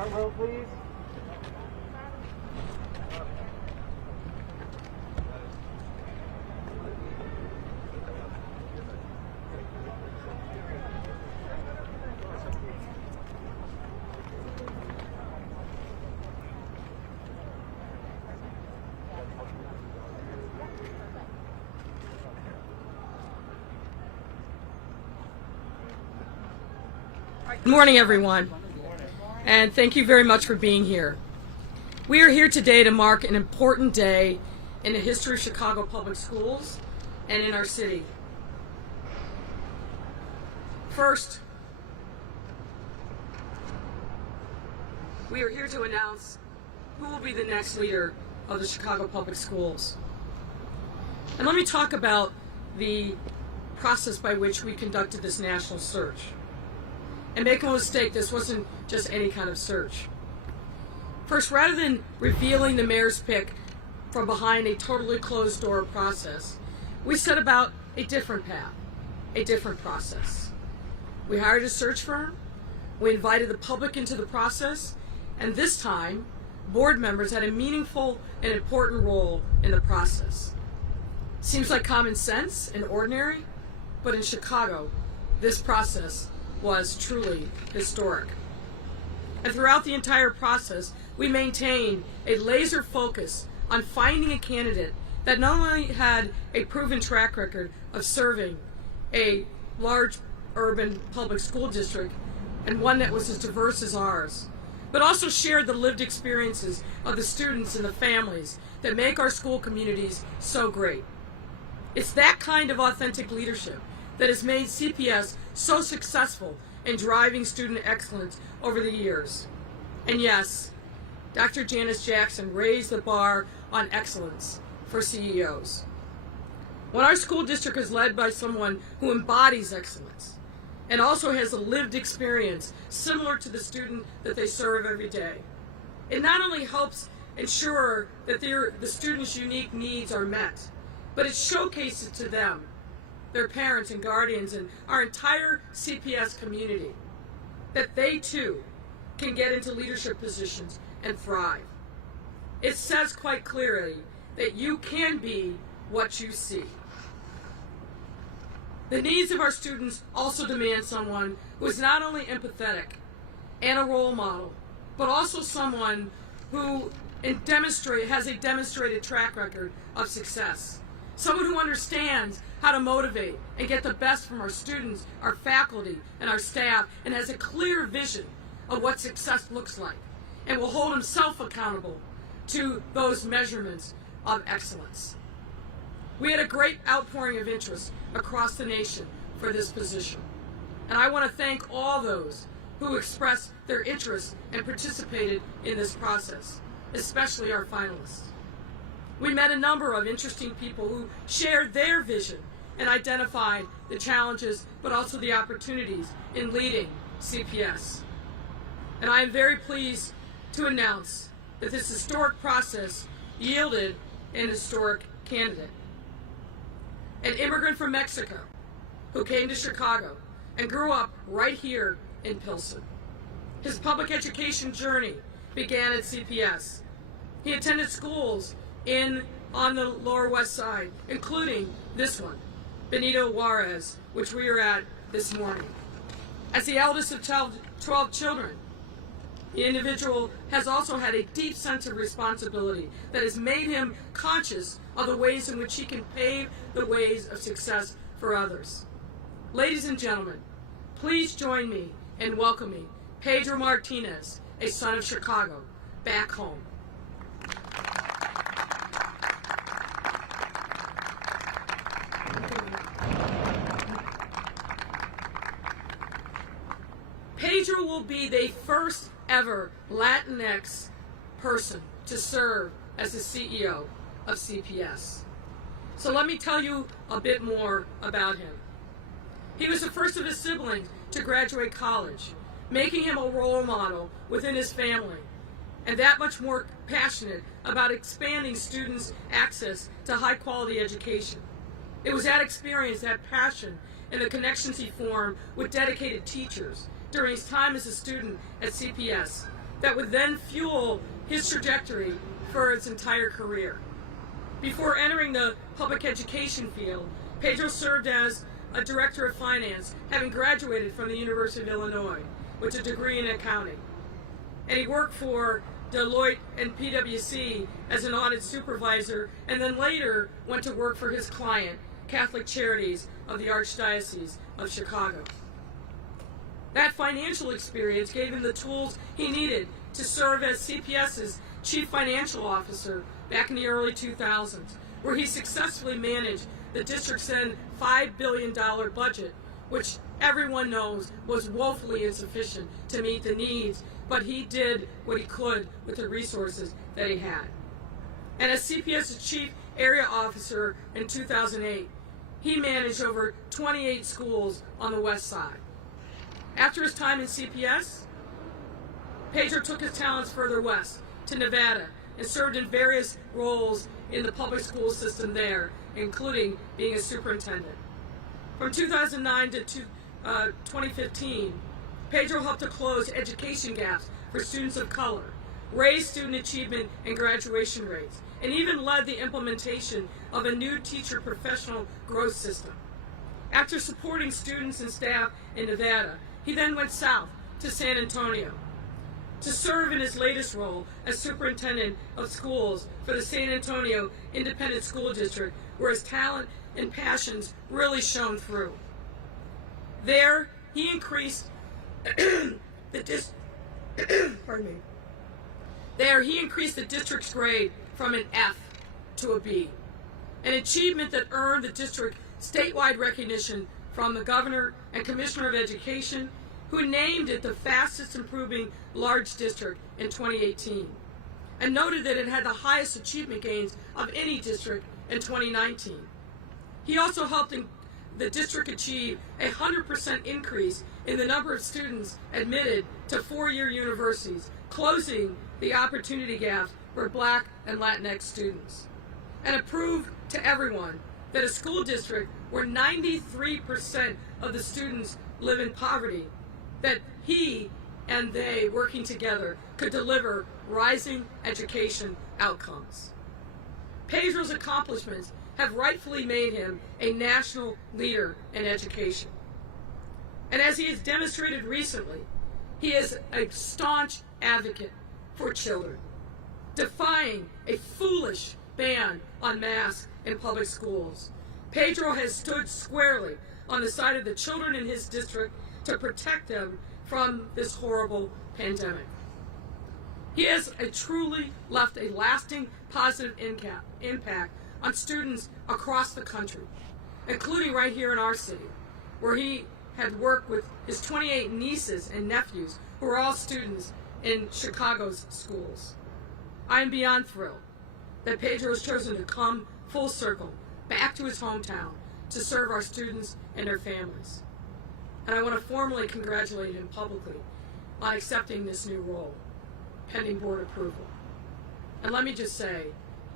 Front row, please. Good morning, everyone, and thank you very much for being here. We are here today to mark an important day in the history of Chicago Public Schools and in our city. First, we are here to announce who will be the next leader of the Chicago Public Schools. And let me talk about the process by which we conducted this national search. And make no mistake, this wasn't just any kind of search. First, rather than revealing the mayor's pick from behind a totally closed door process, we set about a different path, a different process. We hired a search firm, we invited the public into the process, and this time, board members had a meaningful and important role in the process. Seems like common sense and ordinary, but in Chicago, this process was truly historic. And throughout the entire process, we maintained a laser focus on finding a candidate that not only had a proven track record of serving a large urban public school district and one that was as diverse as ours, but also shared the lived experiences of the students and the families that make our school communities so great. It's that kind of authentic leadership that has made CPS so successful in driving student excellence over the years. And yes, Dr. Janice Jackson raised the bar on excellence for CEOs. When our school district is led by someone who embodies excellence and also has a lived experience similar to the student that they serve every day, it not only helps ensure that the students' unique needs are met, but it showcases to them, their parents and guardians, and our entire CPS community, that they too can get into leadership positions and thrive. It says quite clearly that you can be what you see. The needs of our students also demand someone who is not only empathetic and a role model, but also someone who has a demonstrated track record of success. Someone who understands how to motivate and get the best from our students, our faculty, and our staff, and has a clear vision of what success looks like, and will hold himself accountable to those measurements of excellence. We had a great outpouring of interest across the nation for this position, and I want to thank all those who expressed their interest and participated in this process, especially our finalists. We met a number of interesting people who shared their vision and identified the challenges but also the opportunities in leading CPS. And I am very pleased to announce that this historic process yielded an historic candidate. An immigrant from Mexico who came to Chicago and grew up right here in Pilsen. His public education journey began at CPS. He attended schools on the Lower West Side, including this one, Benito Juarez, which we are at this morning. As the eldest of 12 children, the individual has also had a deep sense of responsibility that has made him conscious of the ways in which he can pave the ways of success for others. Ladies and gentlemen, please join me in welcoming Pedro Martinez, a son of Chicago, back home. Pedro will be the first ever Latinx person to serve as the CEO of CPS. So let me tell you a bit more about him. He was the first of his siblings to graduate college, making him a role model within his family, and that much more passionate about expanding students' access to high-quality education. It was that experience, that passion, and the connections he formed with dedicated teachers during his time as a student at CPS that would then fuel his trajectory for its entire career. Before entering the public education field, Pedro served as a director of finance, having graduated from the University of Illinois with a degree in accounting. And he worked for Deloitte and PwC as an audit supervisor, and then later went to work for his client, Catholic Charities of the Archdiocese of Chicago. That financial experience gave him the tools he needed to serve as CPS's chief financial officer back in the early 2000s, where he successfully managed the district's then $5 billion budget, which everyone knows was woefully insufficient to meet the needs, but he did what he could with the resources that he had. And as CPS's chief area officer in 2008, he managed over 28 schools on the west side. After his time in CPS, Pedro took his talents further west to Nevada and served in various roles in the public school system there, including being a superintendent. From 2009 to 2015, Pedro helped to close education gaps for students of color, raise student achievement and graduation rates, and even led the implementation of a new teacher professional growth system. After supporting students and staff in Nevada, he then went south to San Antonio to serve in his latest role as superintendent of schools for the San Antonio Independent School District, where his talent and passions really shone through. There, he increased the district's grade from an F to a B, an achievement that earned the district statewide recognition from the governor and commissioner of education, who named it the fastest improving large district in 2018, and noted that it had the highest achievement gains of any district in 2019. He also helped the district achieve a 100% increase in the number of students admitted to four-year universities, closing the opportunity gaps for Black and Latinx students. And it proved to everyone that a school district where 93% of the students live in poverty, that he and they, working together, could deliver rising education outcomes. Pedro's accomplishments have rightfully made him a national leader in education. And as he has demonstrated recently, he is a staunch advocate for children, defying a foolish ban on masks in public schools. Pedro has stood squarely on the side of the children in his district to protect them from this horrible pandemic. He has truly left a lasting positive impact on students across the country, including right here in our city, where he had worked with his 28 nieces and nephews, who are all students in Chicago's schools. I am beyond thrilled that Pedro has chosen to come full circle back to his hometown to serve our students and their families. And I want to formally congratulate him publicly on accepting this new role, pending board approval. And let me just say,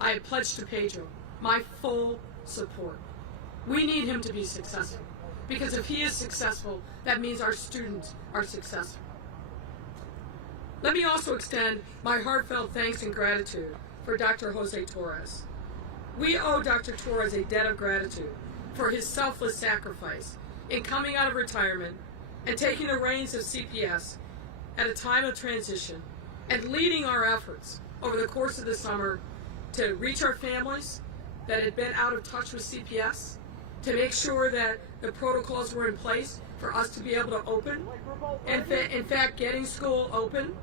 I have pledged to Pedro my full support. We need him to be successful, because if he is successful, that means our students are successful. Let me also extend my heartfelt thanks and gratitude for Dr. Jose Torres. We owe Dr. Torres a debt of gratitude for his selfless sacrifice in coming out of retirement and taking the reins of CPS at a time of transition and leading our efforts over the course of the summer to reach our families that had been out of touch with CPS, to make sure that the protocols were in place for us to be able to open, and in fact getting school open,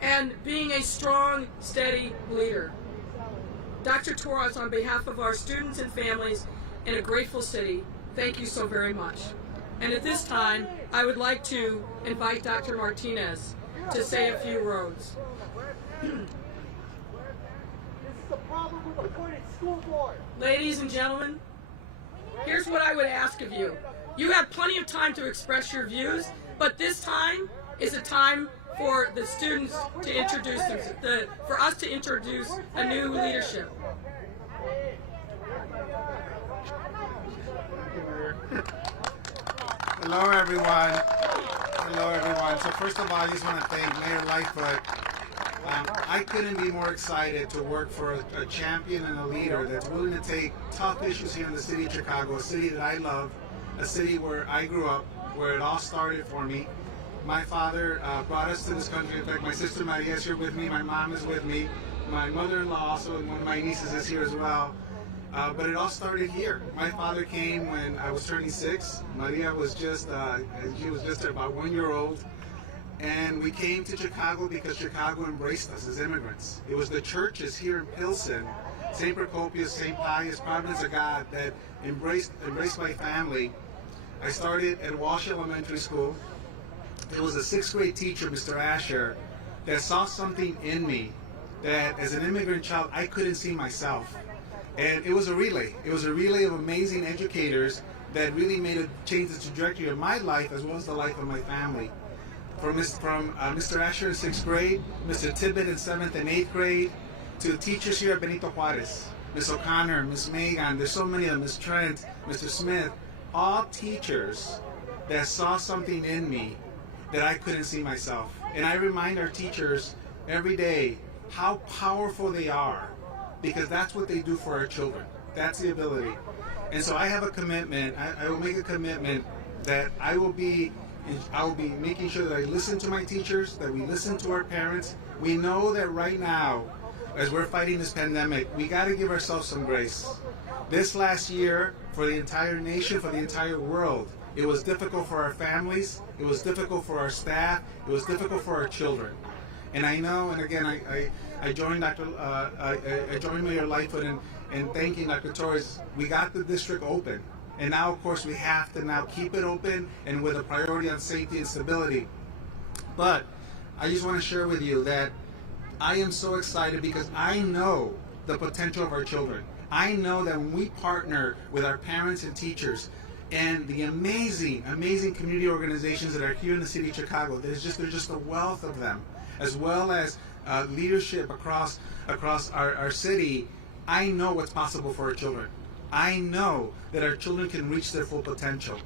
and being a strong, steady leader. Dr. Torres, on behalf of our students and families in a grateful city, thank you so very much. And at this time, I would like to invite Dr. Martinez to say a few words. Ladies and gentlemen, here's what I would ask of you. You have plenty of time to express your views, but this time is a time for the students to introduce them, for us to introduce a new leadership. Hello, everyone. Hello, everyone. So first of all, I just want to thank Mayor Lightfoot. I couldn't be more excited to work for a champion and a leader that's willing to take tough issues here in the city of Chicago, a city that I love, a city where I grew up, where it all started for me. My father brought us to this country. In fact, my sister Maria is here with me. My mom is with me. My mother-in-law also, and one of my nieces is here as well. But it all started here. My father came when I was turning 6. Maria was just, she was just about 1 year old. And we came to Chicago because Chicago embraced us as immigrants. It was the churches here in Pilsen, St. Procopius, St. Pius, Providence of God, that embraced my family. I started at Walsh Elementary School. It was a 6th grade teacher, Mr. Asher, that saw something in me that as an immigrant child, I couldn't see myself. And it was a relay. It was a relay of amazing educators that really made a change the trajectory of my life as well as the life of my family. From Mr. Asher in 6th grade, Mr. Tibbet in 7th and 8th grade, to teachers here at Benito Juarez, Ms. O'Connor, Ms. Megan, there's so many of them, Ms. Trent, Mr. Smith, all teachers that saw something in me that I couldn't see myself. And I remind our teachers every day how powerful they are, because that's what they do for our children. That's the ability. And so I have a commitment, I will make a commitment that I will be making sure that I listen to my teachers, that we listen to our parents. We know that right now, as we're fighting this pandemic, we got to give ourselves some grace. This last year, for the entire nation, for the entire world, it was difficult for our families, it was difficult for our staff, it was difficult for our children. And I know, and again, I joined I joined Mayor Lightfoot in thanking Dr. Torres. We got the district open. And now, of course, we have to now keep it open and with a priority on safety and stability. But I just want to share with you that I am so excited because I know the potential of our children. I know that when we partner with our parents and teachers and the amazing, amazing community organizations that are here in the city of Chicago, there's just a wealth of them, as well as leadership across our city. I know what's possible for our children. I know that our children can reach their full potential,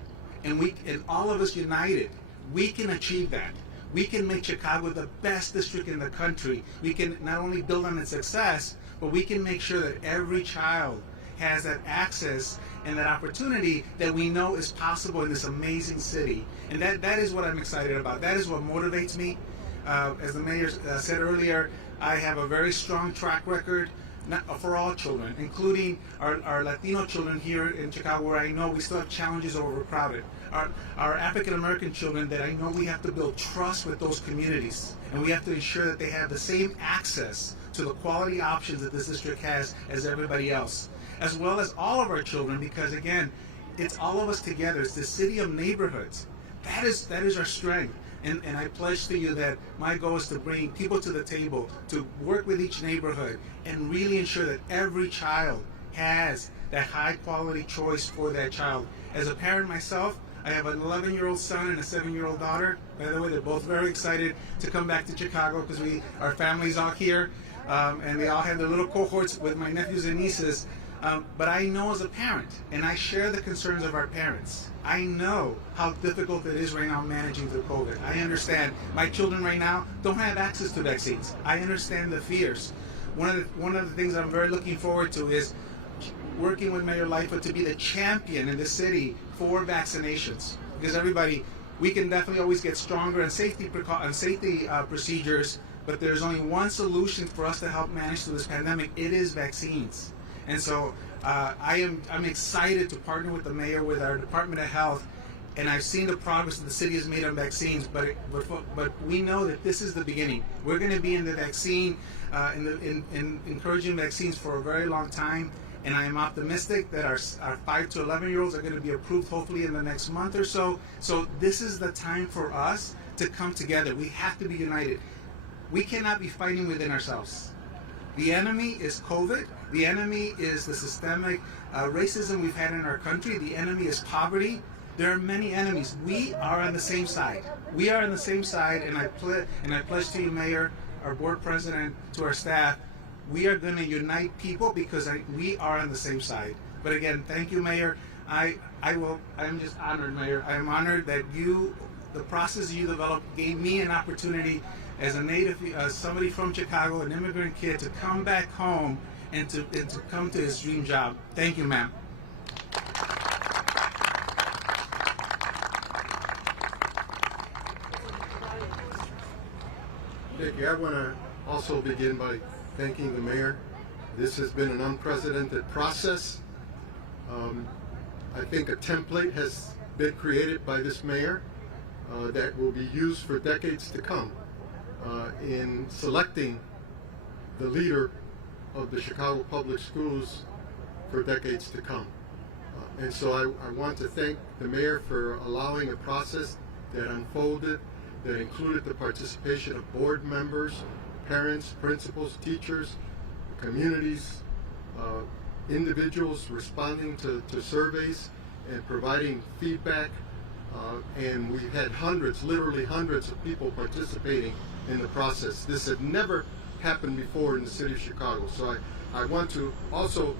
and all of us united, we can achieve that. We can make Chicago the best district in the country. We can not only build on its success, but we can make sure that every child has that access and that opportunity that we know is possible in this amazing city. And that is what I'm excited about. That is what motivates me. As the mayor said earlier, I have a very strong track record for all children, including our Latino children here in Chicago, where I know we still have challenges of overcrowded. Our African American children, that I know we have to build trust with those communities, and we have to ensure that they have the same access to the quality options that this district has as everybody else, as well as all of our children, because again, it's all of us together. It's the city of neighborhoods. That is our strength. And I pledge to you that my goal is to bring people to the table, to work with each neighborhood, and really ensure that every child has that high quality choice for that child. As a parent myself, I have an 11-year-old son and a 7-year-old daughter. By the way, they're both very excited to come back to Chicago because our family's all here, and they all have their little cohorts with my nephews and nieces. But I know as a parent, and I share the concerns of our parents. I know how difficult it is right now managing through COVID. I understand. My children right now don't have access to vaccines. I understand the fears. One of the things I'm very looking forward to is working with Mayor Lightfoot to be the champion in the city for vaccinations. Because everybody, we can definitely always get stronger on safety procedures, but there's only one solution for us to help manage through this pandemic. It is vaccines. And so I'm excited to partner with the mayor, with our Department of Health, and I've seen the progress that the city has made on vaccines. But we know that this is the beginning. We're going to be in the vaccine, in encouraging vaccines for a very long time, and I am optimistic that our 5 to 11-year-olds are going to be approved hopefully in the next month or so. So this is the time for us to come together. We have to be united. We cannot be fighting within ourselves. The enemy is COVID. The enemy is the systemic racism we've had in our country. The enemy is poverty. There are many enemies. We are on the same side. We are on the same side, and I pledge to you, Mayor, our board president, to our staff, we are going to unite people because we are on the same side. But again, thank you, Mayor. I'm just honored, Mayor. I am honored that you the process you developed gave me an opportunity as a native, somebody from Chicago, an immigrant kid, to come back home and to come to his dream job. Thank you, ma'am. Thank you. I want to also begin by thanking the mayor. This has been an unprecedented process. I think a template has been created by this mayor that will be used for decades to come in selecting the leader of the Chicago Public Schools for decades to come. And so I want to thank the mayor for allowing a process that unfolded, that included the participation of board members, parents, principals, teachers, communities, individuals responding to surveys and providing feedback. And we had hundreds, literally hundreds of people participating in the process. This had never happened before in the city of Chicago. So I want to also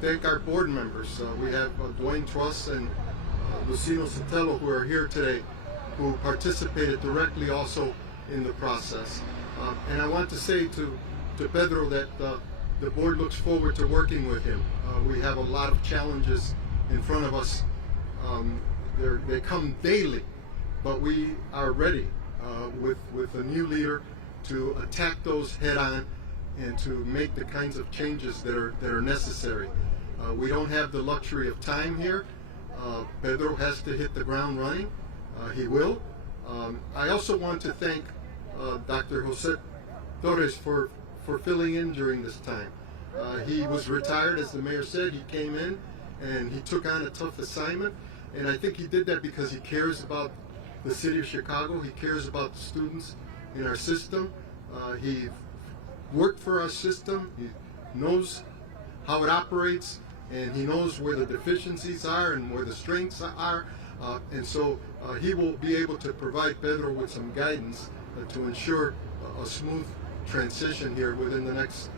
thank our board members. We have Dwayne Truss and Lucino Sotelo, who are here today, who participated directly also in the process. And I want to say to Pedro that the board looks forward to working with him. We have a lot of challenges in front of us. They come daily, but we are ready with a new leader to attack those head on and to make the kinds of changes that are necessary. We don't have the luxury of time here. Pedro has to hit the ground running. He will. I also want to thank Dr. Jose Torres for filling in during this time. He was retired, as the mayor said. He came in and he took on a tough assignment, and I think he did that because he cares about the city of Chicago. He cares about the students in our system. He worked for our system. He knows how it operates, and he knows where the deficiencies are and where the strengths are. And so he will be able to provide Pedro with some guidance to ensure a smooth transition here within the next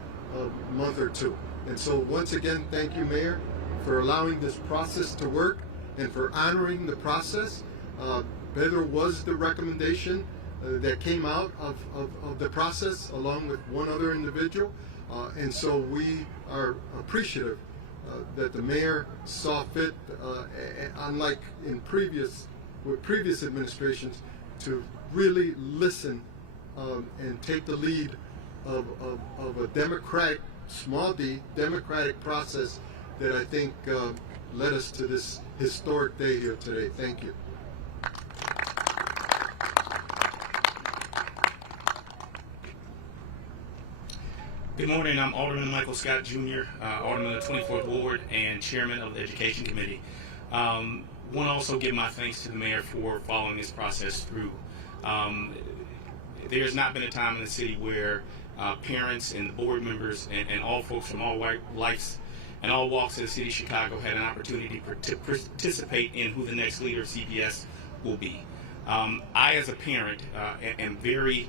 month or two. And so once again, thank you, Mayor, for allowing this process to work and for honoring the process. Pedro was the recommendation that came out of the process along with one other individual. And so we are appreciative that the mayor saw fit, unlike in previous administrations, to really listen and take the lead of a democratic, small d, democratic process that I think led us to this historic day here today. Thank you. Good morning. I'm Alderman Michael Scott Jr., Alderman of the 24th Ward and Chairman of the Education Committee. Want to also give my thanks to the mayor for following this process through. There has not been a time in the city where parents and the board members and all folks from all lives and all walks of the city of Chicago had an opportunity to participate in who the next leader of CPS will be. I, as a parent, am very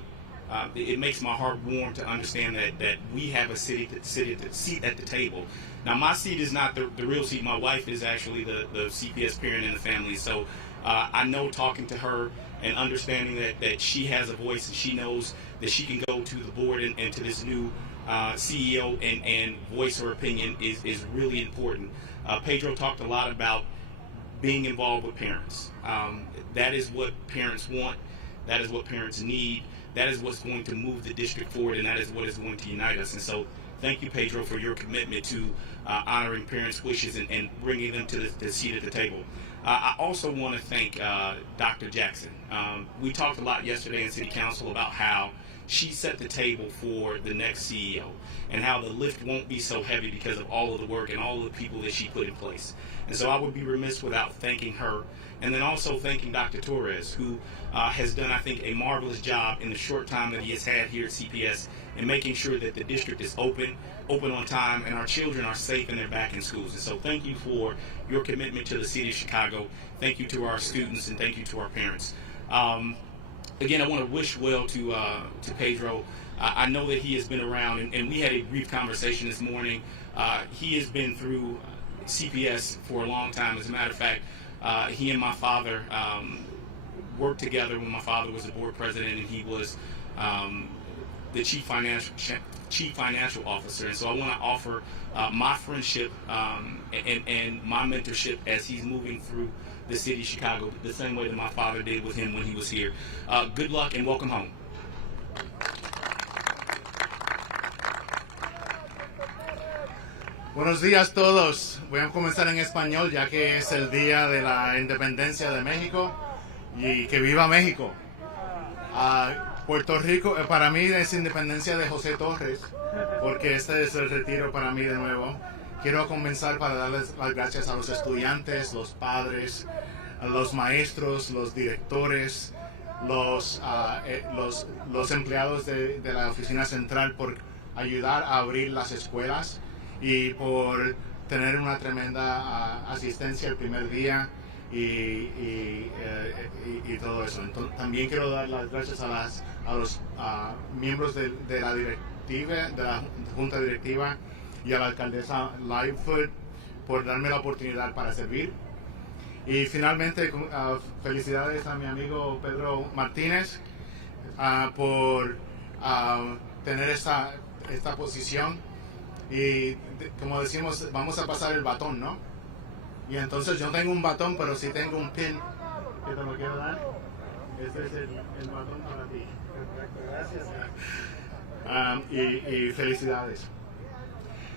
it makes my heart warm to understand that we have a seat at the table. Now, my seat is not the real seat. My wife is actually the CPS parent in the family. So I know, talking to her and understanding that she has a voice and she knows that she can go to the board and to this new CEO and voice her opinion is really important. Pedro talked a lot about being involved with parents. That is what parents want. That is what parents need. That is what's going to move the district forward, and that is what is going to unite us. And so thank you, Pedro, for your commitment to honoring parents' wishes and bringing them to the seat at the table. I also want to thank Dr. Jackson. We talked a lot yesterday in City Council about how she set the table for the next CEO and how the lift won't be so heavy because of all of the work and all of the people that she put in place. And so I would be remiss without thanking her, and then also thanking Dr. Torres, who has done, I think, a marvelous job in the short time that he has had here at CPS in making sure that the district is open on time, and our children are safe and they're back in schools. And so thank you for your commitment to the city of Chicago. Thank you to our students, and thank you to our parents. Again, I want to wish well to Pedro. I know that he has been around, and we had a brief conversation this morning. He has been through CPS for a long time. As a matter of fact, he and my father worked together when my father was the board president and he was the chief financial officer. And so I want to offer my friendship and my mentorship as he's moving through the city of Chicago, the same way that my father did with him when he was here. Good luck and welcome home. Buenos días todos. Voy a comenzar en español ya que es el día de la independencia de México y que viva México. Puerto Rico para mí es independencia de José Torres porque este es el retiro para mí de nuevo. Quiero comenzar para darles las gracias a los estudiantes, los padres, los maestros, los directores, los empleados de la oficina central por ayudar a abrir las escuelas y por tener una tremenda asistencia el primer día y todo eso. Entonces, también quiero dar las gracias a los miembros de la directiva, de la junta directiva y a la alcaldesa Lightfoot por darme la oportunidad para servir. Y finalmente felicidades a mi amigo Pedro Martinez por tener esta posición. Y como decimos, vamos a pasar el batón, ¿no? Y entonces yo tengo un batón, pero sí tengo un pin que te lo quiero dar. Este es el batón para ti. Gracias. Y felicidades.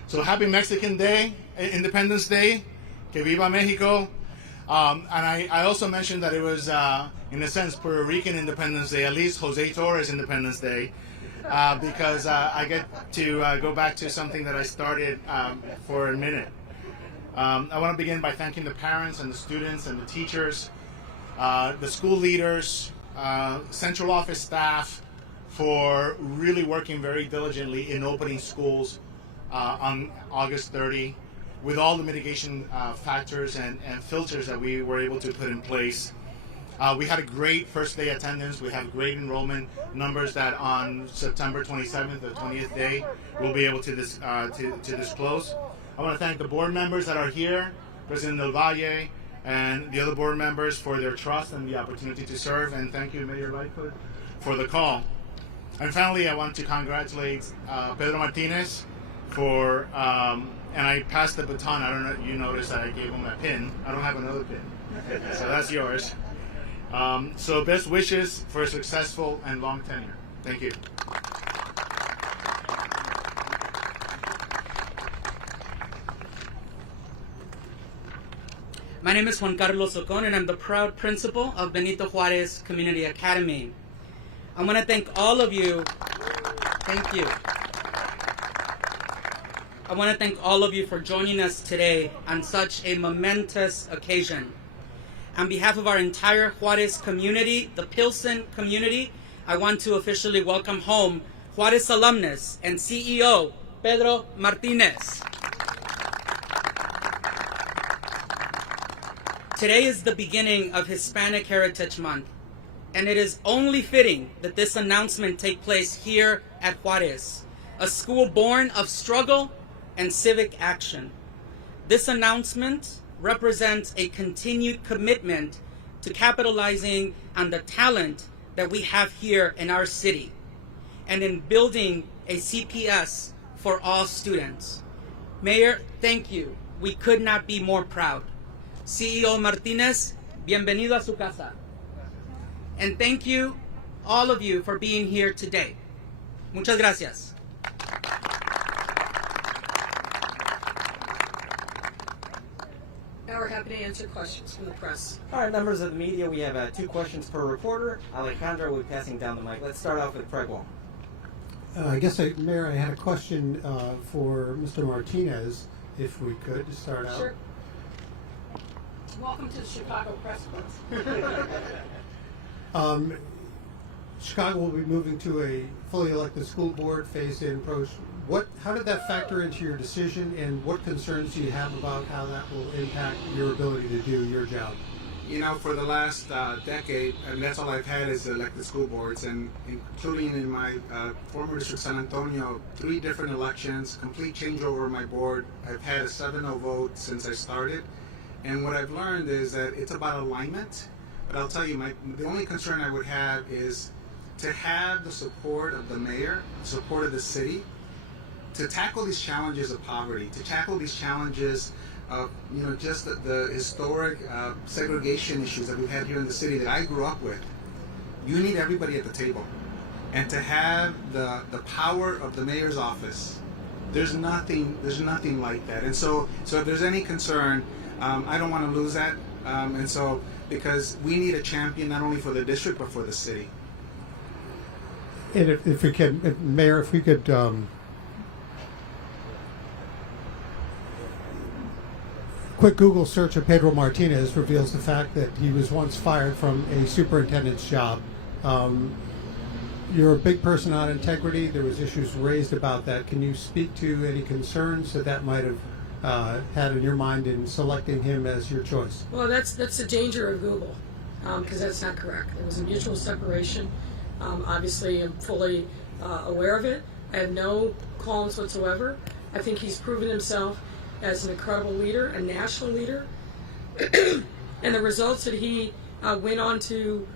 So happy Mexican Day, Independence Day. Que viva México. And I also mentioned that it was, in a sense, Puerto Rican Independence Day, at least Jose Torres Independence Day. Because I get to go back to something that I started for a minute. I want to begin by thanking the parents and the students and the teachers, the school leaders, central office staff for really working very diligently in opening schools on August 30 with all the mitigation factors and filters that we were able to put in place. We had a great first day attendance. We have great enrollment numbers that on September 27th, the 20th day, we'll be able to disclose. I want to thank the board members that are here, President Del Valle, and the other board members for their trust and the opportunity to serve. And thank you, Mayor Lightfoot, for the call. And finally, I want to congratulate Pedro Martinez for, and I passed the baton. I don't know, you noticed that I gave him a pin. I don't have another pin. So that's yours. So best wishes for a successful and long tenure. Thank you. My name is Juan Carlos Ocon, and I'm the proud principal of Benito Juarez Community Academy. I want to thank all of you. Thank you. I want to thank all of you for joining us today on such a momentous occasion. On behalf of our entire Juarez community, the Pilsen community, I want to officially welcome home Juarez alumnus and CEO Pedro Martinez. Today is the beginning of Hispanic Heritage Month, and it is only fitting that this announcement take place here at Juarez, a school born of struggle and civic action. This announcement represents a continued commitment to capitalizing on the talent that we have here in our city and in building a CPS for all students. Mayor, thank you. We could not be more proud. CEO Martinez, bienvenido a su casa. And thank you, all of you, for being here today. Muchas gracias. Now we're happy to answer questions from the press. All right, members of the media, we have 2 questions per reporter. Alejandro will be passing down the mic. Let's start off with Craig Wall. I guess, Mayor, I had a question for Mr. Martinez, if we could, to start out. Sure. Welcome to the Chicago Press Club. Chicago will be moving to a fully elected school board, phased-in approach. How did that factor into your decision, and what concerns do you have about how that will impact your ability to do your job? You know, for the last decade, and that's all I've had is elected school boards, and including in my former district, San Antonio, 3 different elections, complete changeover of my board. I've had a 7-0 vote since I started. And what I've learned is that it's about alignment. But I'll tell you, the only concern I would have is to have the support of the mayor, support of the city, to tackle these challenges of poverty, to tackle these challenges of, just the historic segregation issues that we've had here in the city that I grew up with. You need everybody at the table. And to have the power of the mayor's office, there's nothing like that. And so if there's any concern, I don't want to lose that. And so, because we need a champion not only for the district but for the city. And if we could, Mayor, if we could quick Google search of Pedro Martinez reveals the fact that he was once fired from a superintendent's job. You're a big person on integrity. There was issues raised about that. Can you speak to any concerns that might have had in your mind in selecting him as your choice? Well, that's the danger of Google, because that's not correct. There was a mutual separation. Obviously, I'm fully aware of it. I have no qualms whatsoever. I think he's proven himself as an incredible leader, a national leader, and the results that he went on to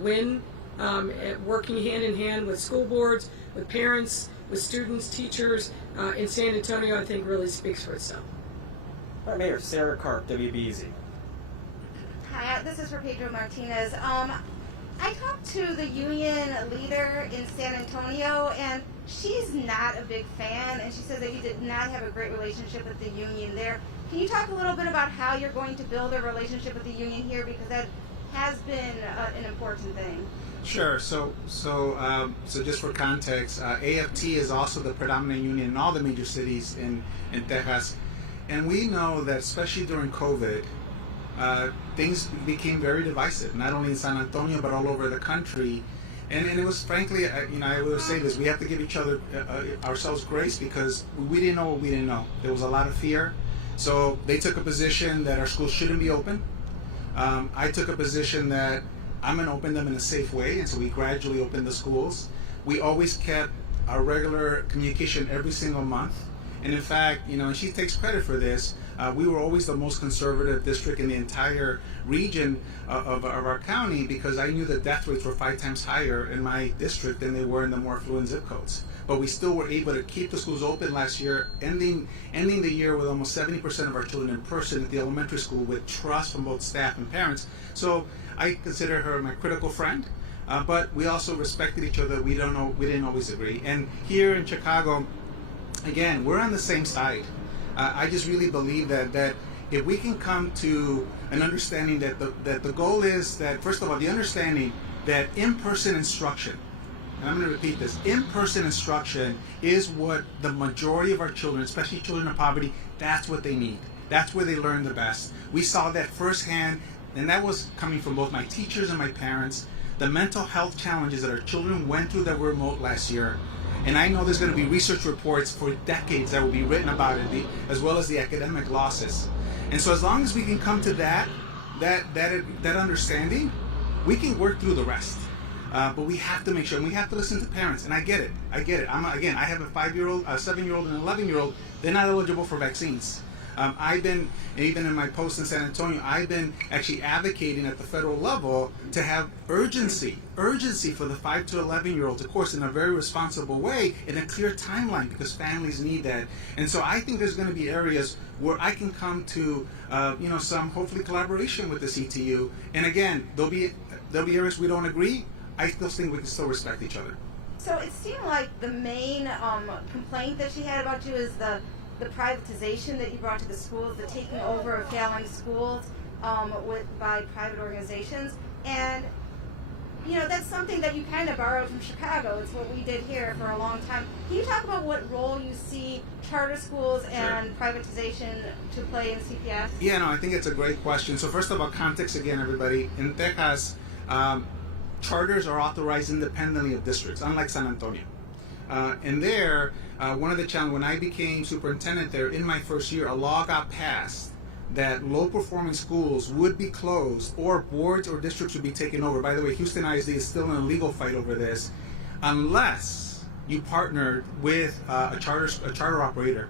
win, working hand in hand with school boards, with parents, with students, teachers in San Antonio, I think really speaks for itself. All right, Mayor Sarah Karp, WBEZ. Hi, this is for Pedro Martinez. I talked to the union leader in San Antonio, and she's not a big fan, and she said that you did not have a great relationship with the union there. Can you talk a little bit about how you're going to build a relationship with the union here, because that has been an important thing? Sure. So just for context, AFT is also the predominant union in all the major cities in Texas, and we know that especially during COVID, things became very divisive, not only in San Antonio but all over the country. And it was, frankly, I will say this: we have to give each other ourselves grace, because we didn't know what we didn't know. There was a lot of fear, so they took a position that our schools shouldn't be open. I took a position that I'm going to open them in a safe way, and so we gradually opened the schools. We always kept our regular communication every single month, and in fact, and she takes credit for this. We were always the most conservative district in the entire region of our county, because I knew the death rates were 5 times higher in my district than they were in the more affluent zip codes. But we still were able to keep the schools open last year, ending the year with almost 70% of our children in person at the elementary school, with trust from both staff and parents. So I consider her my critical friend, but we also respected each other. We didn't always agree. And here in Chicago, again, we're on the same side. I just really believe that if we can come to an understanding that the goal is that, first of all, the understanding that in-person instruction, and I'm going to repeat this, in-person instruction is what the majority of our children, especially children of poverty, that's what they need. That's where they learn the best. We saw that firsthand, and that was coming from both my teachers and my parents, the mental health challenges that our children went through that were remote last year. And I know there's going to be research reports for decades that will be written about it, as well as the academic losses. And so as long as we can come to that understanding, we can work through the rest. But we have to make sure, and we have to listen to parents. And I get it. I have a 5-year-old, a 7-year-old, and an 11-year-old. They're not eligible for vaccines. I've been, even in my post in San Antonio, I've been actually advocating at the federal level to have urgency for the 5 to 11-year-olds, of course, in a very responsible way, in a clear timeline, because families need that. And so I think there's going to be areas where I can come to, some hopefully collaboration with the CTU. And again, there'll be areas we don't agree. I still think we can still respect each other. So it seemed like the main complaint that she had about you is the privatization that you brought to the schools, the taking over of failing schools by private organizations. And, that's something that you kind of borrowed from Chicago. It's what we did here for a long time. Can you talk about what role you see charter schools and privatization to play in CPS? Yeah, no, I think it's a great question. So first of all, context again, everybody. In Texas, charters are authorized independently of districts, unlike San Antonio. And there, one of the challenges, when I became superintendent there, in my first year, a law got passed that low-performing schools would be closed, or boards or districts would be taken over. By the way, Houston ISD is still in a legal fight over this, unless you partnered with a charter operator.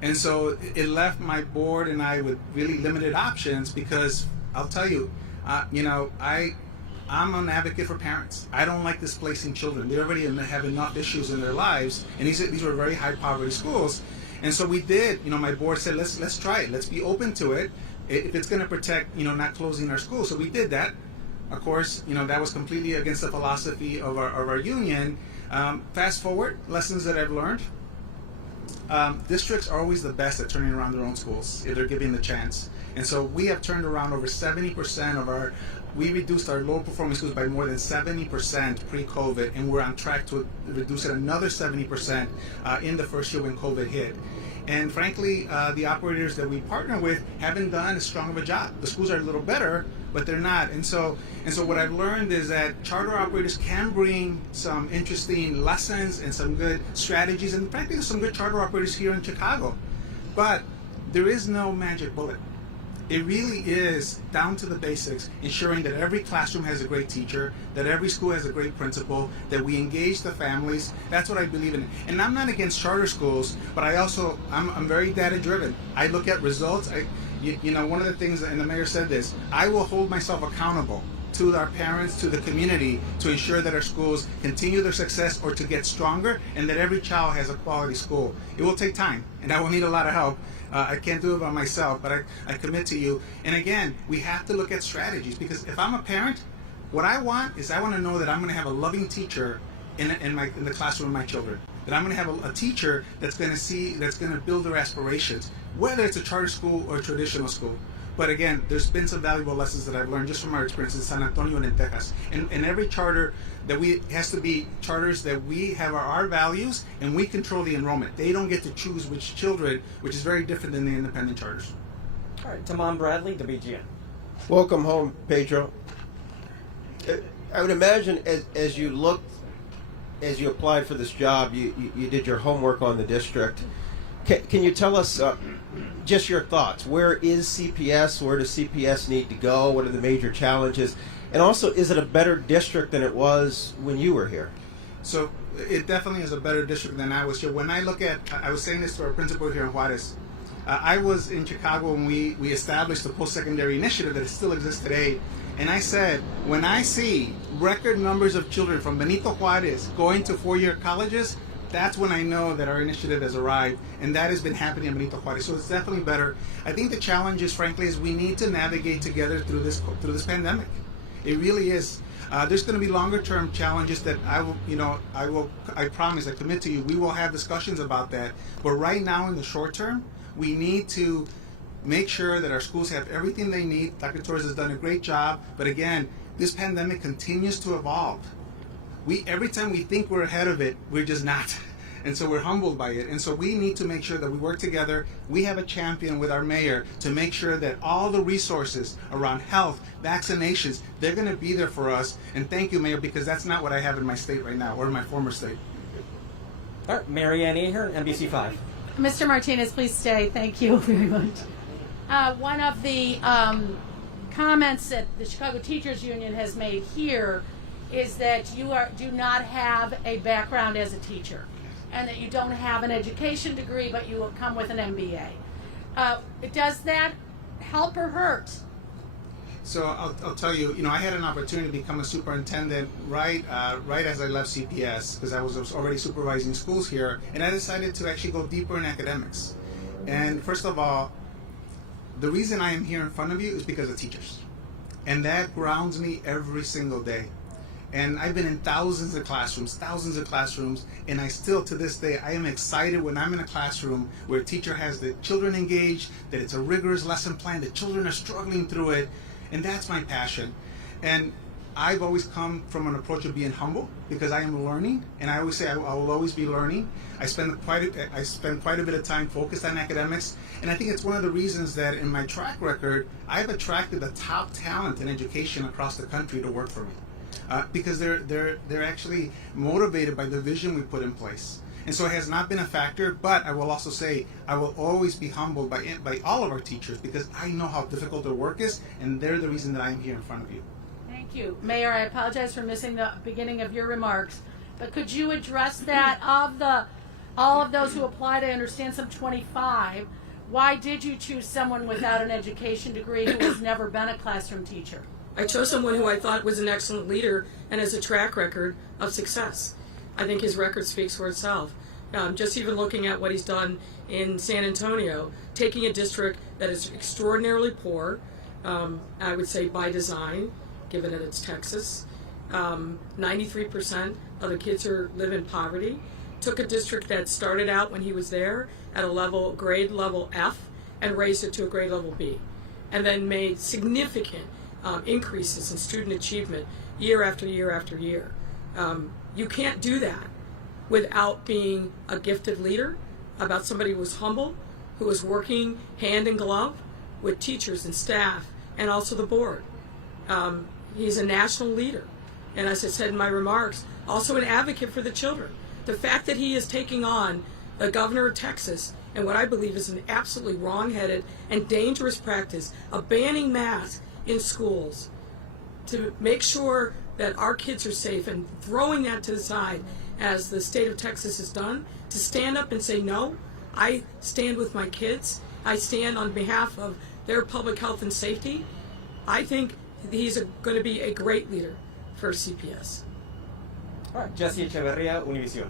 And so it left my board and I with really limited options, because I'll tell you, I'm an advocate for parents. I don't like displacing children. They already have enough issues in their lives, and these were very high poverty schools. And so we did. My board said, let's try it. Let's be open to it. If it's going to protect, not closing our schools. So we did that. Of course, that was completely against the philosophy of our union. Fast forward, lessons that I've learned. Districts are always the best at turning around their own schools if they're given the chance. And so we have turned around over 70% we reduced our low performing schools by more than 70% pre-COVID, and we're on track to reduce it another 70% in the first year when COVID hit. And frankly, the operators that we partner with haven't done as strong of a job. The schools are a little better, but they're not. And so what I've learned is that charter operators can bring some interesting lessons and some good strategies, and frankly, there's some good charter operators here in Chicago. But there is no magic bullet. It really is down to the basics, ensuring that every classroom has a great teacher, that every school has a great principal, that we engage the families. That's what I believe in. And I'm not against charter schools, but I'm very data driven. I look at results. One of the things, and the mayor said this, I will hold myself accountable to our parents, to the community, to ensure that our schools continue their success or to get stronger, and that every child has a quality school. It will take time, and I will need a lot of help. I can't do it by myself, but I commit to you. And again, we have to look at strategies, because if I'm a parent, what I want to know that I'm going to have a loving teacher in the classroom of my children. That I'm going to have a teacher that's going to build their aspirations, whether it's a charter school or a traditional school. But again, there's been some valuable lessons that I've learned just from our experience in San Antonio and in Texas. And every charter has to be charters that we have our values, and we control the enrollment. They don't get to choose which children, which is very different than the independent charters. All right, Tamon Bradley, WGN. Welcome home, Pedro. I would imagine as you applied for this job, you did your homework on the district. Can you tell us just your thoughts? Where is CPS? Where does CPS need to go? What are the major challenges? And also, is it a better district than it was when you were here? So it definitely is a better district than I was here. When I look at, I was saying this to our principal here in Juarez. I was in Chicago when we established the post-secondary initiative that still exists today. And I said, when I see record numbers of children from Benito Juarez going to four-year colleges, that's when I know that our initiative has arrived, and that has been happening in Benito Juarez. So it's definitely better. I think the challenge is, frankly, is we need to navigate together through this pandemic. It really is. There's going to be longer-term challenges that I promise, I commit to you, we will have discussions about that. But right now, in the short term, we need to make sure that our schools have everything they need. Dr. Torres has done a great job, but again, this pandemic continues to evolve. Every time we think we're ahead of it, we're just not. And so we're humbled by it. And so we need to make sure that we work together. We have a champion with our mayor to make sure that all the resources around health, vaccinations, they're going to be there for us. And thank you, Mayor, because that's not what I have in my state right now, or in my former state. All right, Marianne Ahern, NBC5. Mr. Martinez, please stay. Thank you very much. One of the comments that the Chicago Teachers Union has made here is that you do not have a background as a teacher, and that you don't have an education degree, but you will come with an MBA. Does that help or hurt? So I'll tell you, I had an opportunity to become a superintendent right as I left CPS, because I was already supervising schools here, and I decided to actually go deeper in academics. And first of all, the reason I am here in front of you is because of teachers, and that grounds me every single day. And I've been in thousands of classrooms, and I still, to this day, I am excited when I'm in a classroom where a teacher has the children engaged, that it's a rigorous lesson plan, the children are struggling through it, and that's my passion. And I've always come from an approach of being humble, because I am learning, and I always say I will always be learning. I spend quite a bit of time focused on academics, and I think it's one of the reasons that in my track record, I've attracted the top talent in education across the country to work for me. Because they're actually motivated by the vision we put in place. And so it has not been a factor, but I will also say I will always be humbled by all of our teachers, because I know how difficult their work is, and they're the reason that I'm here in front of you. Thank you. Mayor, I apologize for missing the beginning of your remarks, but could you address that all of those who applied? I understand some 25. Why did you choose someone without an education degree who has never been a classroom teacher? I chose someone who I thought was an excellent leader and has a track record of success. I think his record speaks for itself. Just even looking at what he's done in San Antonio, taking a district that is extraordinarily poor, I would say by design, given that it's Texas. 93% of the kids live in poverty. Took a district that started out when he was there at a grade level F and raised it to a grade level B, and then made significant increases in student achievement year after year after year. You can't do that without being a gifted leader, about somebody who was humble, who was working hand in glove with teachers and staff and also the board. He's a national leader, and as I said in my remarks, also an advocate for the children. The fact that he is taking on the governor of Texas and what I believe is an absolutely wrong-headed and dangerous practice of banning masks in schools to make sure that our kids are safe, and throwing that to the side as the state of Texas has done, to stand up and say, no, I stand with my kids, I stand on behalf of their public health and safety. I think he's going to be a great leader for CPS. All right, Jesse Echeverria, Univision.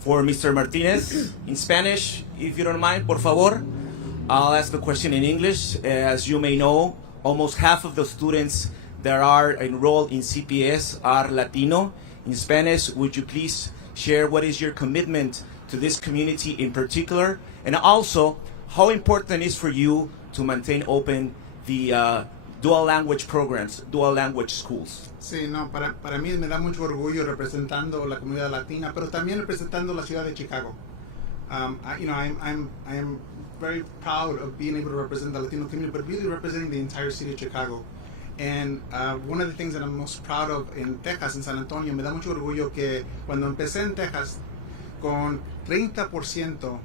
For Mr. Martinez, in Spanish, if you don't mind, por favor. I'll ask the question in English. As you may know, almost half of the students that are enrolled in CPS are Latino. In Spanish, would you please share what is your commitment to this community in particular, and also how important it is for you to maintain open the dual language programs, dual language schools? Sí, no, para mí me da mucho orgullo representando la comunidad latina, pero también representando la ciudad de Chicago. I am very proud of being able to represent the Latino community, but really representing the entire city of Chicago. And one of the things that I'm most proud of in Texas, in San Antonio, me da mucho orgullo que cuando empecé en Texas, con 30%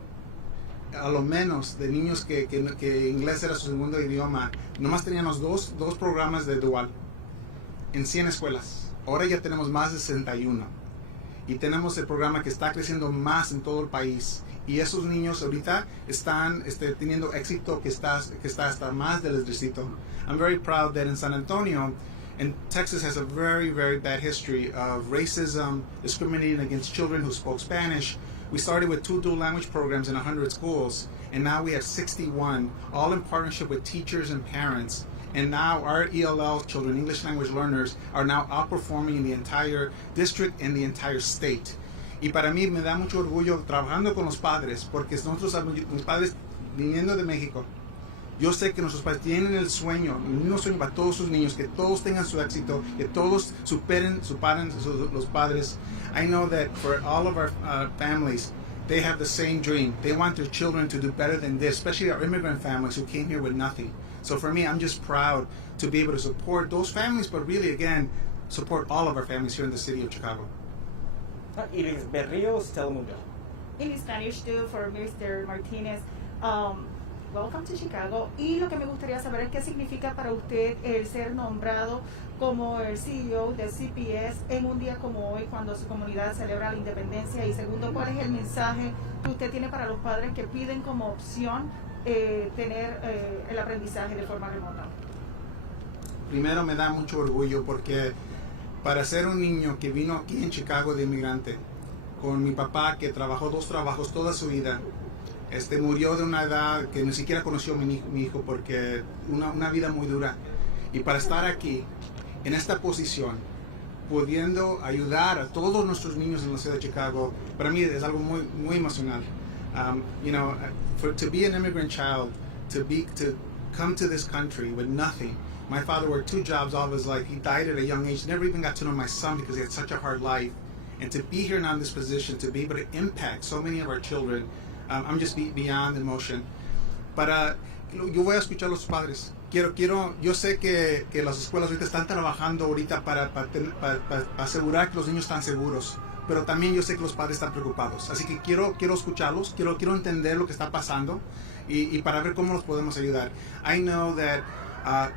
a lo menos de niños que inglés era su segundo idioma, nomás teníamos dos programas de dual en 100 escuelas. Ahora ya tenemos más de 61. Y tenemos el programa que está creciendo más en todo el país. Y esos niños ahorita están teniendo éxito que está hasta más del distrito. I'm very proud that in San Antonio, and Texas has a very, very bad history of racism, discriminating against children who spoke Spanish. We started with 2 dual language programs in 100 schools, and now we have 61, all in partnership with teachers and parents. And now our ELL children, English language learners, are now outperforming the entire district and the entire state. Y para mí me da mucho orgullo trabajando con los padres, porque nosotros, mis padres viniendo de México, yo sé que nuestros padres tienen el mismo sueño para todos sus niños, que todos tengan su éxito, que todos superen los padres. I know that for all of our families, they have the same dream. They want their children to do better than this, especially our immigrant families who came here with nothing. So for me, I'm just proud to be able to support those families, but really, again, support all of our families here in the city of Chicago. Iris Berrios, Telemundo. In Spanish too, for Mr. Martinez. Welcome to Chicago. Y lo que me gustaría saber es qué significa para usted el ser nombrado como el CEO de CPS en un día como hoy, cuando su comunidad celebra la independencia. Y segundo, ¿cuál es el mensaje que usted tiene para los padres que piden como opción tener el aprendizaje de forma remota? Primero, me da mucho orgullo porque para ser un niño que vino aquí en Chicago de inmigrante, con mi papá que trabajó 2 trabajos toda su vida, murió de una edad que ni siquiera conoció mi hijo porque una vida muy dura. Y para estar aquí, en esta posición, pudiendo ayudar a todos nuestros niños en la ciudad de Chicago, para mí es algo muy, muy emocional. To be an immigrant child, to come to this country with nothing. My father worked 2 jobs all of his life. He died at a young age. Never even got to know my son because he had such a hard life. And to be here now in this position, to be able to impact so many of our children, I'm just beyond emotion. Yo voy a escuchar a los padres. Yo sé que las escuelas ahorita están trabajando ahorita para asegurar que los niños están seguros, pero también yo sé que los padres están preocupados. Así que quiero escucharlos, quiero entender lo que está pasando y para ver cómo los podemos ayudar. I know that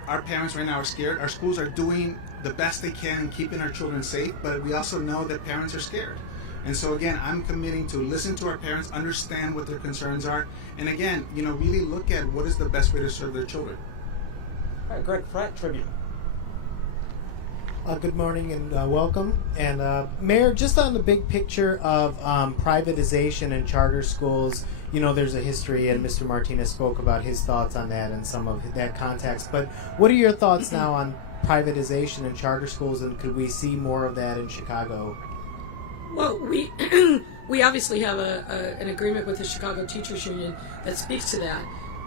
our parents right now are scared. Our schools are doing the best they can in keeping our children safe, but we also know that parents are scared. And so again, I'm committing to listen to our parents, understand what their concerns are, and again, really look at what is the best way to serve their children. All right, Greg Pratt, Tribune. Good morning and welcome. And Mayor, just on the big picture of privatization in charter schools, you know, there's a history, and Mr. Martinez spoke about his thoughts on that and some of that context. But what are your thoughts now on privatization in charter schools, and could we see more of that in Chicago? Well, we obviously have an agreement with the Chicago Teachers Union that speaks to that.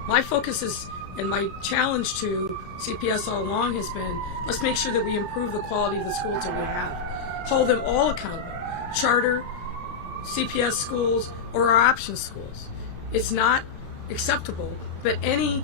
My focus is, and my challenge to CPS all along has been, let's make sure that we improve the quality of the schools that we have. Hold them all accountable. Charter, CPS schools, or our option schools. It's not acceptable that any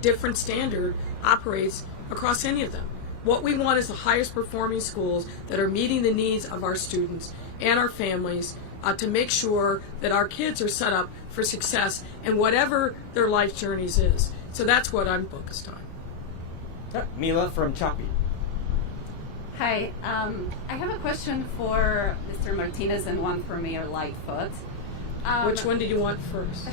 different standard operates across any of them. What we want is the highest performing schools that are meeting the needs of our students and our families to make sure that our kids are set up for success in whatever their life journeys is. So that's what I'm focused on. Mila from Choppy. Hi, I have a question for Mr. Martinez and one for Mayor Lightfoot. Which one did you want first?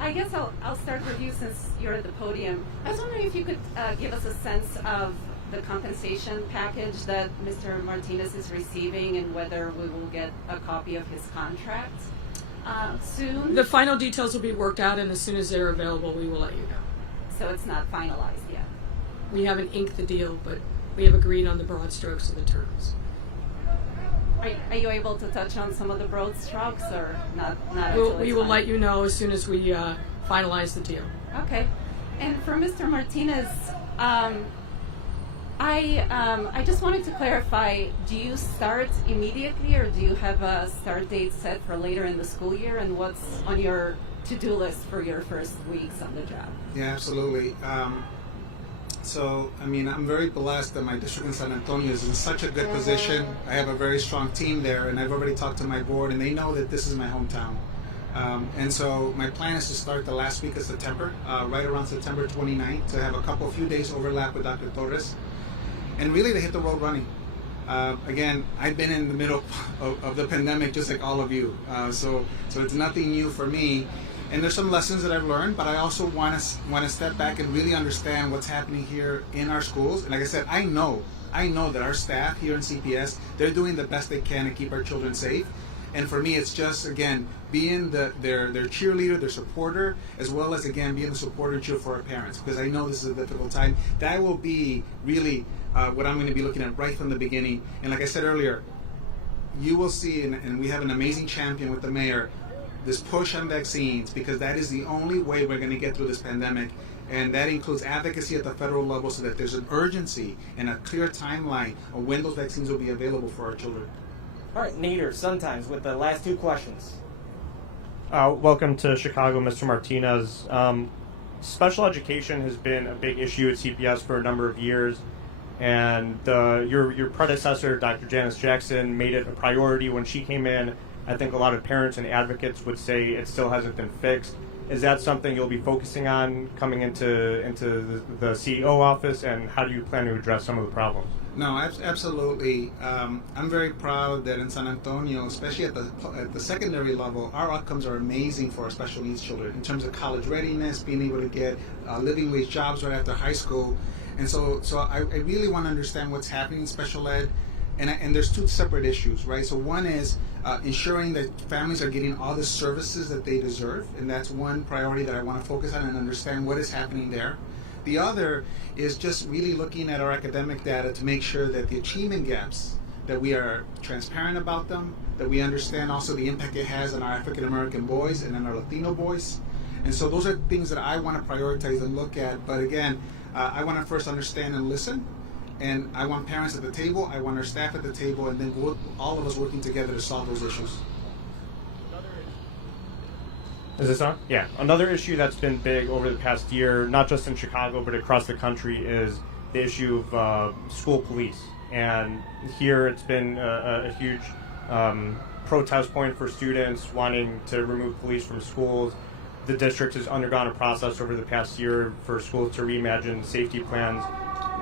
I guess I'll start with you since you're at the podium. I was wondering if you could give us a sense of the compensation package that Mr. Martinez is receiving and whether we will get a copy of his contract soon. The final details will be worked out, and as soon as they're available, we will let you know. So it's not finalized yet? We haven't inked the deal, but we have agreed on the broad strokes of the terms. Are you able to touch on some of the broad strokes, or not We will let you know as soon as we finalize the deal. Okay. And for Mr. Martinez, I just wanted to clarify, do you start immediately, or do you have a start date set for later in the school year, and what's on your to-do list for your first weeks on the job? Yeah, absolutely. So, I mean, I'm very blessed that my district in San Antonio is in such a good position. I have a very strong team there, and I've already talked to my board, and they know that this is my hometown. And so my plan is to start the last week of September, right around September 29th, to have a few days overlap with Dr. Torres, and really to hit the road running. Again, I've been in the middle of the pandemic just like all of you, so it's nothing new for me. And there's some lessons that I've learned, but I also want to step back and really understand what's happening here in our schools. And like I said, I know that our staff here in CPS, they're doing the best they can to keep our children safe. And for me, it's just, again, being their cheerleader, their supporter, as well as, again, being the supporter and cheer for our parents, because I know this is a difficult time. That will be really what I'm going to be looking at right from the beginning. And like I said earlier, you will see, and we have an amazing champion with the mayor, this push on vaccines, because that is the only way we're going to get through this pandemic. And that includes advocacy at the federal level so that there's an urgency and a clear timeline of when those vaccines will be available for our children. All right, Nader, sometimes with the last two questions. Welcome to Chicago, Mr. Martinez. Special education has been a big issue at CPS for a number of years, and your predecessor, Dr. Janice Jackson, made it a priority when she came in. I think a lot of parents and advocates would say it still hasn't been fixed. Is that something you'll be focusing on coming into the CEO office, and how do you plan to address some of the problems? No, absolutely. I'm very proud that in San Antonio, especially at the secondary level, our outcomes are amazing for our special needs children in terms of college readiness, being able to get living wage jobs right after high school. And so I really want to understand what's happening in special ed. And there's two separate issues, right? So one is ensuring that families are getting all the services that they deserve, and that's one priority that I want to focus on and understand what is happening there. The other is just really looking at our academic data to make sure that the achievement gaps, that we are transparent about them, that we understand also the impact it has on our African American boys and on our Latino boys. And so those are things that I want to prioritize and look at. But again, I want to first understand and listen. And I want parents at the table, I want our staff at the table, and then all of us working together to solve those issues. Is this on? Yeah. Another issue that's been big over the past year, not just in Chicago but across the country, is the issue of school police. And here it's been a huge protest point for students wanting to remove police from schools. The district has undergone a process over the past year for schools to reimagine safety plans.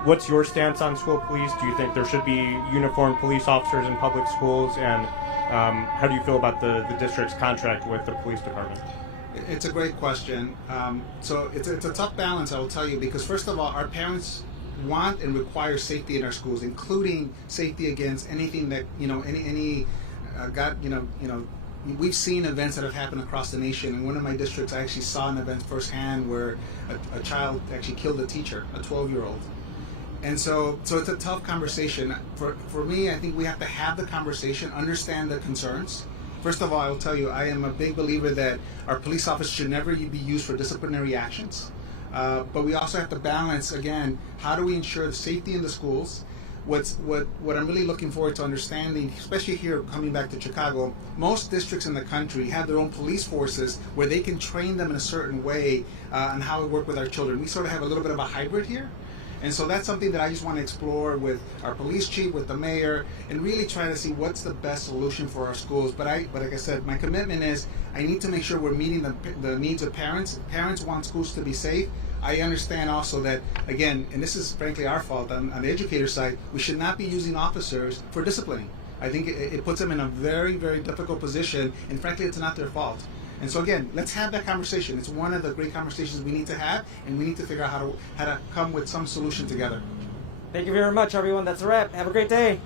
What's your stance on school police? Do you think there should be uniformed police officers in public schools? And how do you feel about the district's contract with the police department? It's a great question. So it's a tough balance, I will tell you, because first of all, our parents want and require safety in our schools, including safety against anything that we've seen events that have happened across the nation. In one of my districts, I actually saw an event firsthand where a child actually killed a teacher, a 12-year-old. And so it's a tough conversation. For me, I think we have to have the conversation, understand the concerns. First of all, I will tell you, I am a big believer that our police officers should never be used for disciplinary actions. But we also have to balance, again, how do we ensure the safety in the schools? What I'm really looking forward to understanding, especially here coming back to Chicago, most districts in the country have their own police forces where they can train them in a certain way on how to work with our children. We sort of have a little bit of a hybrid here. And so that's something that I just want to explore with our police chief, with the mayor, and really try to see what's the best solution for our schools. But like I said, my commitment is I need to make sure we're meeting the needs of parents. Parents want schools to be safe. I understand also that, again, and this is frankly our fault on the educator side, we should not be using officers for disciplining. I think it puts them in a very, very difficult position, and frankly, it's not their fault. And so again, let's have that conversation. It's one of the great conversations we need to have, and we need to figure out how to come with some solution together. Thank you very much, everyone. That's a wrap. Have a great day.